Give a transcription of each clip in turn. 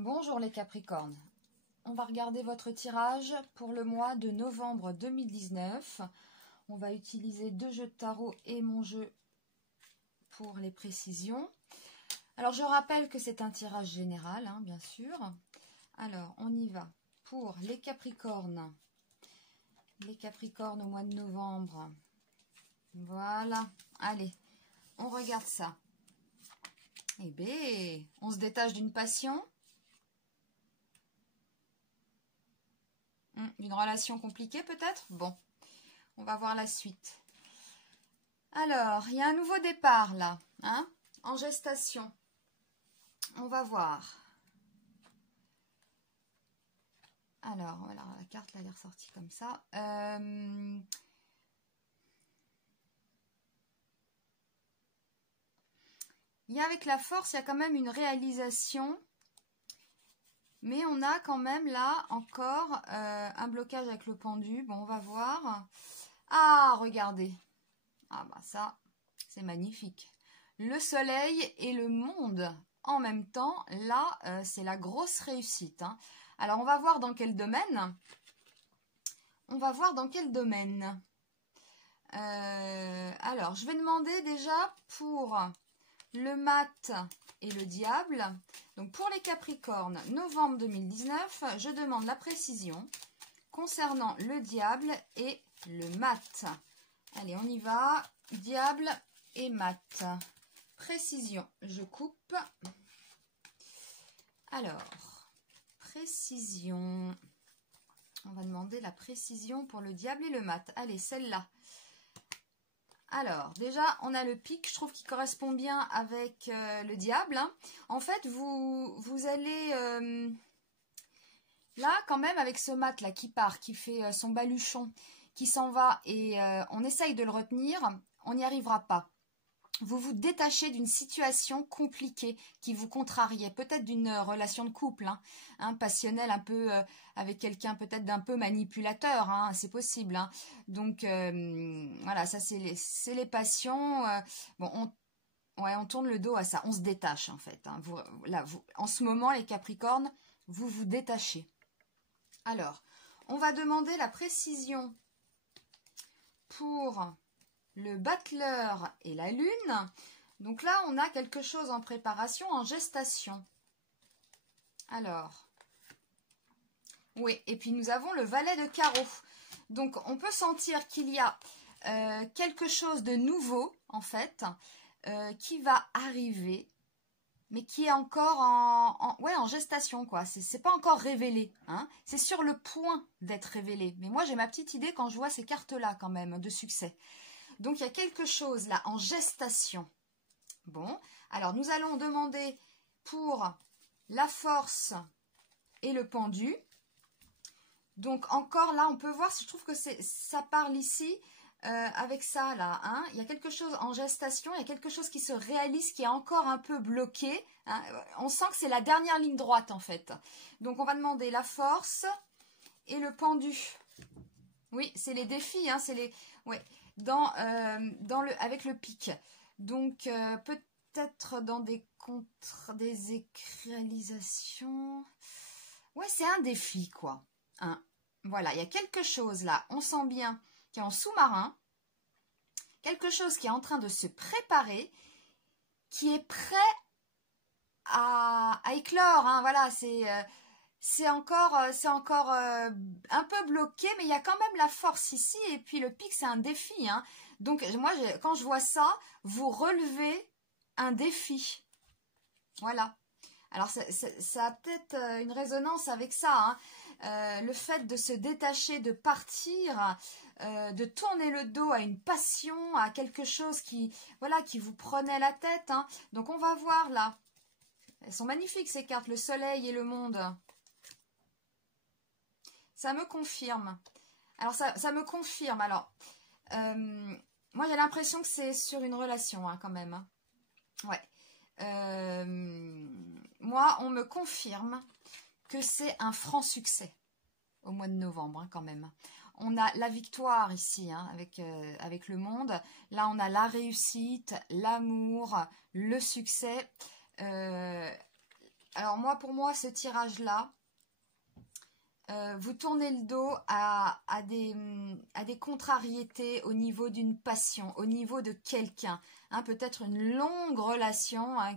Bonjour les Capricornes, on va regarder votre tirage pour le mois de novembre 2019. On va utiliser deux jeux de tarot et mon jeu pour les précisions. Alors je rappelle que c'est un tirage général, hein, bien sûr. Alors on y va pour les Capricornes. Les Capricornes au mois de novembre. Voilà, allez, on regarde ça. Eh bien, on se détache d'une passion. Une relation compliquée peut-être? Bon, on va voir la suite. Alors, il y a un nouveau départ là, hein, en gestation. On va voir. Alors, voilà, la carte là, elle est ressortie comme ça. Il y a avec la force, il y a quand même une réalisation. Mais on a quand même là encore un blocage avec le pendu. Bon, on va voir. Ah, regardez. Ah bah ça, c'est magnifique. Le soleil et le monde en même temps. Là, c'est la grosse réussite. Hein. Alors, on va voir dans quel domaine. On va voir dans quel domaine. Alors, je vais demander déjà pour le mat et le diable. Donc pour les Capricornes, novembre 2019, je demande la précision concernant le diable et le mat. Allez, on y va. Diable et mat. Précision, je coupe. Alors, précision. On va demander la précision pour le diable et le mat. Allez, celle-là. Alors, déjà, on a le pic, je trouve qu'il correspond bien avec le diable. Hein. En fait, vous allez... là, quand même, avec ce mat là qui part, qui fait son baluchon, qui s'en va, et on essaye de le retenir, on n'y arrivera pas. Vous vous détachez d'une situation compliquée qui vous contrariait, peut-être d'une relation de couple, hein, passionnelle, un peu avec quelqu'un peut-être d'un peu manipulateur, hein, c'est possible. Hein. Donc voilà, ça c'est les passions. Bon, on tourne le dos à ça, on se détache en fait. Hein. En ce moment, les Capricornes, vous vous détachez. Alors, on va demander la précision pour le battleur et la lune. Donc là, on a quelque chose en préparation, en gestation. Alors, oui, et puis nous avons le valet de carreau. Donc, on peut sentir qu'il y a quelque chose de nouveau, en fait, qui va arriver, mais qui est encore en gestation, quoi. C'est pas encore révélé, hein. C'est sur le point d'être révélé. Mais moi, j'ai ma petite idée quand je vois ces cartes-là, quand même, de succès. Donc, il y a quelque chose là en gestation. Bon, alors nous allons demander pour la force et le pendu. Donc, encore là, on peut voir, je trouve que ça parle ici avec ça là. Hein. Il y a quelque chose en gestation, il y a quelque chose qui se réalise, qui est encore un peu bloqué. Hein. On sent que c'est la dernière ligne droite en fait. Donc, on va demander la force et le pendu. Oui, c'est les défis, hein, c'est les... Ouais. Avec le pic. Donc, peut-être dans des réalisations. Ouais, c'est un défi, quoi. Hein. Voilà, il y a quelque chose là, on sent bien, qui est en sous-marin. Quelque chose qui est en train de se préparer, qui est prêt à éclore. Hein. Voilà, c'est encore un peu bloqué, mais il y a quand même la force ici. Et puis le pic, c'est un défi. Hein. Donc moi, quand je vois ça, vous relevez un défi. Voilà. Alors ça a peut-être une résonance avec ça. Hein. Le fait de se détacher, de partir, de tourner le dos à une passion, à quelque chose qui vous prenait la tête. Hein. Donc on va voir là. Elles sont magnifiques ces cartes, le soleil et le monde. Ça me confirme. Alors, ça me confirme. Alors, moi, j'ai l'impression que c'est sur une relation, hein, quand même. Hein. Ouais. Moi, on me confirme que c'est un franc succès au mois de novembre, hein, quand même. On a la victoire ici, hein, avec le monde. Là, on a la réussite, l'amour, le succès. alors moi, pour moi, ce tirage-là, vous tournez le dos à des contrariétés au niveau d'une passion, au niveau de quelqu'un. Hein, peut-être une longue relation hein,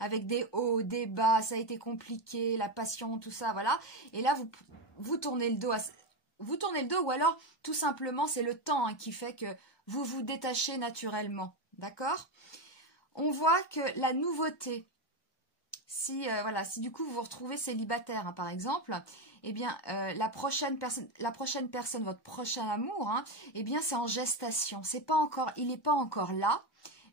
avec des hauts, des bas, ça a été compliqué, la passion, tout ça, voilà. Et là, vous tournez le dos vous tournez le dos, ou alors, tout simplement, c'est le temps hein, qui fait que vous vous détachez naturellement. D'accord? On voit que la nouveauté, si du coup vous vous retrouvez célibataire, hein, par exemple, eh bien la prochaine personne, votre prochain amour, hein, eh bien c'est en gestation. Il n'est pas encore là,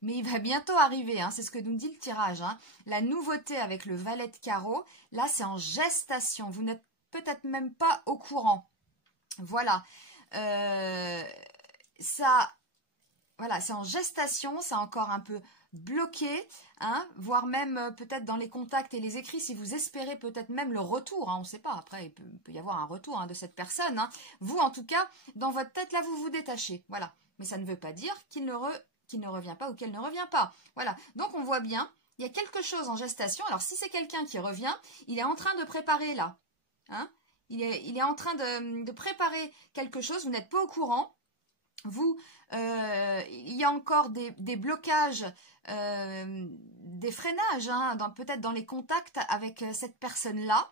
mais il va bientôt arriver. Hein, c'est ce que nous dit le tirage. Hein. La nouveauté avec le valet de carreau, là c'est en gestation. Vous n'êtes peut-être même pas au courant. Voilà. Voilà, c'est en gestation, c'est encore un peu bloqué, hein, voire même peut-être dans les contacts et les écrits, si vous espérez peut-être même le retour, hein, on ne sait pas, après il peut y avoir un retour hein, de cette personne. Hein. Vous, en tout cas, dans votre tête, là, vous vous détachez, voilà. Mais ça ne veut pas dire qu'il ne revient pas ou qu'elle ne revient pas. Voilà, donc on voit bien, il y a quelque chose en gestation. Alors si c'est quelqu'un qui revient, il est en train de préparer là, hein. Il est en train de préparer quelque chose, vous n'êtes pas au courant. Il y a encore des blocages, des freinages, hein, peut-être dans les contacts avec cette personne-là,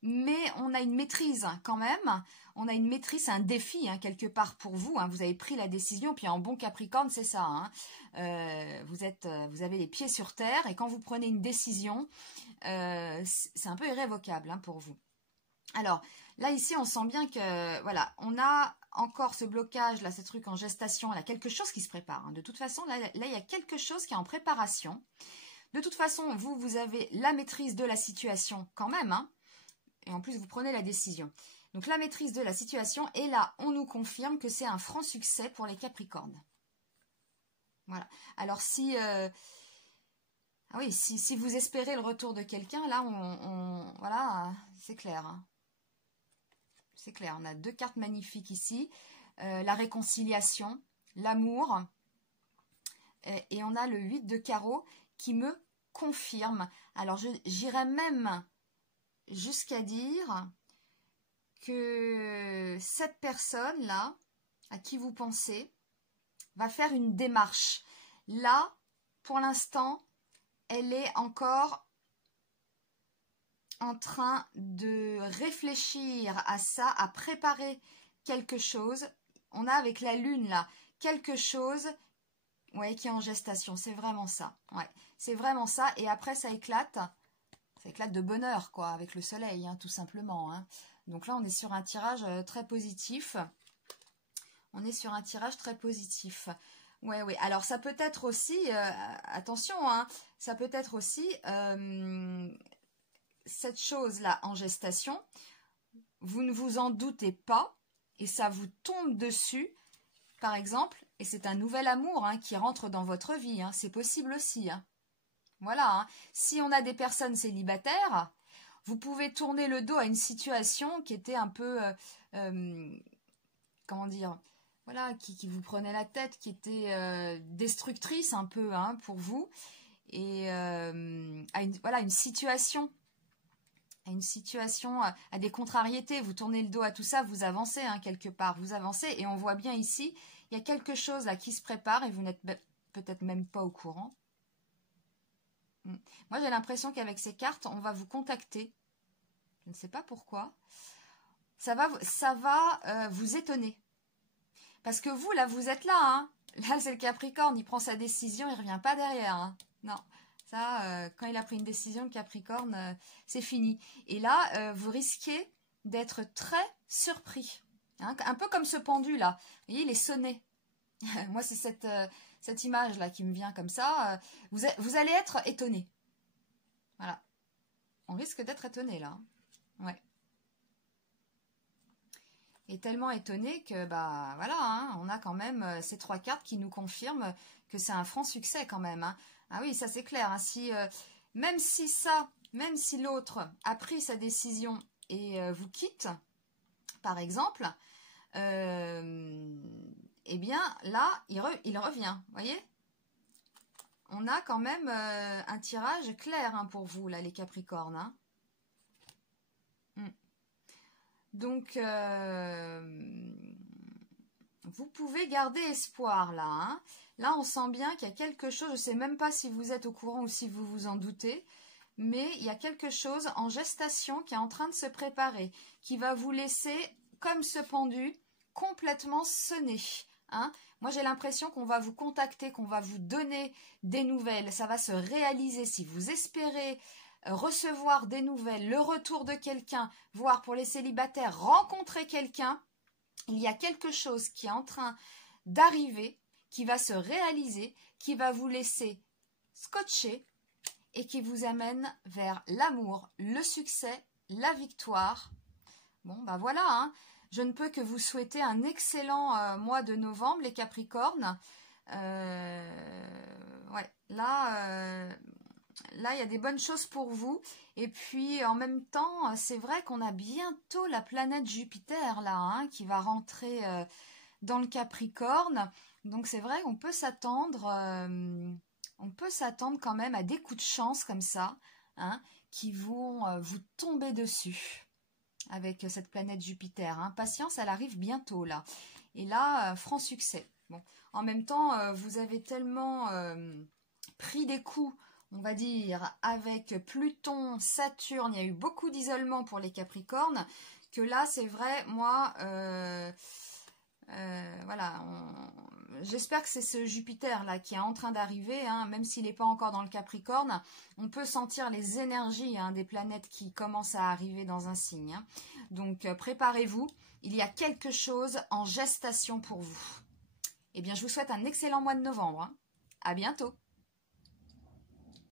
mais on a une maîtrise hein, quand même, on a une maîtrise, un défi hein, quelque part pour vous, hein, vous avez pris la décision, puis en bon Capricorne c'est ça, hein, vous avez les pieds sur terre, et quand vous prenez une décision, c'est un peu irrévocable hein, pour vous. Alors, là, ici, on sent bien que, voilà, on a encore ce blocage, là, ce truc en gestation, là, quelque chose qui se prépare. Hein. De toute façon, là, il y a quelque chose qui est en préparation. De toute façon, vous avez la maîtrise de la situation quand même, hein, et en plus, vous prenez la décision. Donc, la maîtrise de la situation, et là, on nous confirme que c'est un franc succès pour les Capricornes. Voilà. Alors, ah oui, si vous espérez le retour de quelqu'un, là, voilà, c'est clair, hein. C'est clair, on a deux cartes magnifiques ici. La réconciliation, l'amour. Et on a le 8 de carreau qui me confirme. Alors, j'irais même jusqu'à dire que cette personne-là, à qui vous pensez, va faire une démarche. Là, pour l'instant, elle est encore en train de réfléchir à ça, à préparer quelque chose. On a avec la lune là, quelque chose ouais, qui est en gestation. C'est vraiment ça. Ouais, c'est vraiment ça. Et après, ça éclate. Ça éclate de bonheur, quoi, avec le soleil, hein, tout simplement. Hein. Donc là, on est sur un tirage très positif. On est sur un tirage très positif. Ouais, oui. Alors, ça peut être aussi, attention, hein, ça peut être aussi cette chose-là en gestation, vous ne vous en doutez pas, et ça vous tombe dessus, par exemple, et c'est un nouvel amour hein, qui rentre dans votre vie, hein, c'est possible aussi. Hein. Voilà, hein. Si on a des personnes célibataires, vous pouvez tourner le dos à une situation qui était un peu, comment dire, voilà, qui vous prenait la tête, qui était destructrice un peu hein, pour vous, et voilà, une situation à des contrariétés, vous tournez le dos à tout ça, vous avancez hein, quelque part, vous avancez, et on voit bien ici, il y a quelque chose là qui se prépare, et vous n'êtes peut-être même pas au courant. Moi, j'ai l'impression qu'avec ces cartes, on va vous contacter, je ne sais pas pourquoi, ça va vous étonner, parce que vous, là, vous êtes là, hein. Là, c'est le Capricorne, il prend sa décision, il revient pas derrière, hein. Non. Ça, quand il a pris une décision, le Capricorne, c'est fini. Et là, vous risquez d'être très surpris. Hein, un peu comme ce pendu là. Vous voyez, il est sonné. Moi, c'est cette image-là qui me vient comme ça. Vous allez être étonné. Voilà. On risque d'être étonné là. Ouais. Et tellement étonné que, bah voilà, hein, on a quand même ces trois cartes qui nous confirment que c'est un franc succès quand même. Hein. Ah oui, ça c'est clair. Hein, même si l'autre a pris sa décision et vous quitte, par exemple, eh bien là, il revient. Vous voyez ? On a quand même un tirage clair hein, pour vous, là, les Capricornes. Hein. Donc, vous pouvez garder espoir là. Hein. Là, on sent bien qu'il y a quelque chose, je ne sais même pas si vous êtes au courant ou si vous vous en doutez, mais il y a quelque chose en gestation qui est en train de se préparer, qui va vous laisser, comme ce pendu, complètement sonné. Hein. Moi, j'ai l'impression qu'on va vous contacter, qu'on va vous donner des nouvelles. Ça va se réaliser si vous espérez recevoir des nouvelles, le retour de quelqu'un, voire pour les célibataires, rencontrer quelqu'un. Il y a quelque chose qui est en train d'arriver, qui va se réaliser, qui va vous laisser scotcher et qui vous amène vers l'amour, le succès, la victoire. Bon, ben voilà, hein. Je ne peux que vous souhaiter un excellent mois de novembre, les Capricornes. Ouais, là, il y a des bonnes choses pour vous. Et puis, en même temps, c'est vrai qu'on a bientôt la planète Jupiter, là, hein, qui va rentrer dans le Capricorne. Donc, c'est vrai qu'on peut s'attendre quand même à des coups de chance comme ça, hein, qui vont vous tomber dessus avec cette planète Jupiter. Hein. Patience, elle arrive bientôt, là. Et là, franc succès. Bon, en même temps, vous avez tellement pris des coups, on va dire, avec Pluton, Saturne, il y a eu beaucoup d'isolement pour les Capricornes, que là, c'est vrai, moi, voilà, j'espère que c'est ce Jupiter-là qui est en train d'arriver, hein, même s'il n'est pas encore dans le Capricorne, on peut sentir les énergies hein, des planètes qui commencent à arriver dans un signe. Hein. Donc, préparez-vous, il y a quelque chose en gestation pour vous. Eh bien, je vous souhaite un excellent mois de novembre. Hein. À bientôt.